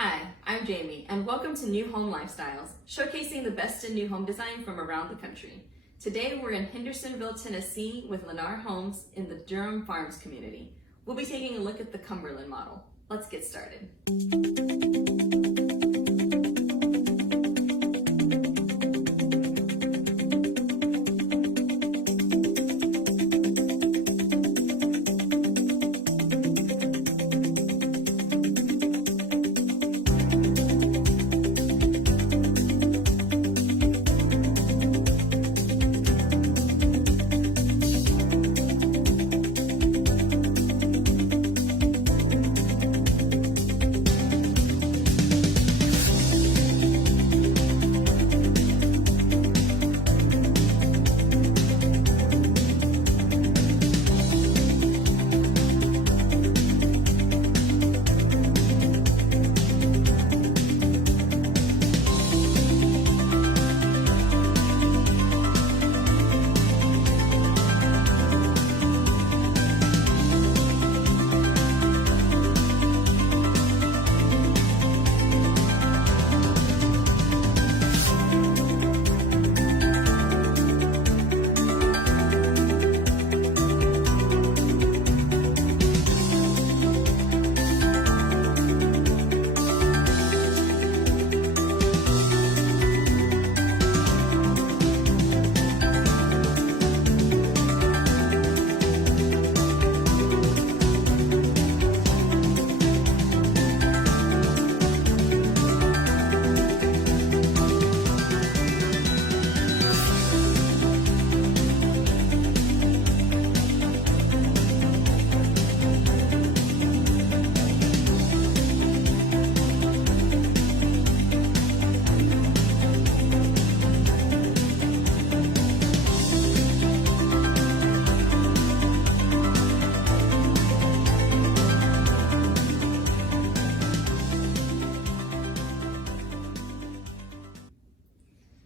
Hi, I'm Jamie, and welcome to New Home Lifestyles, showcasing the best in new home design from around the country. Today we're in Hendersonville, Tennessee with Lennar Homes in the Durham Farms community. We'll be taking a look at the Cumberland model. Let's get started.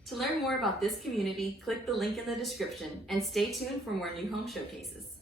To learn more about this community, click the link in the description and stay tuned for more new home showcases.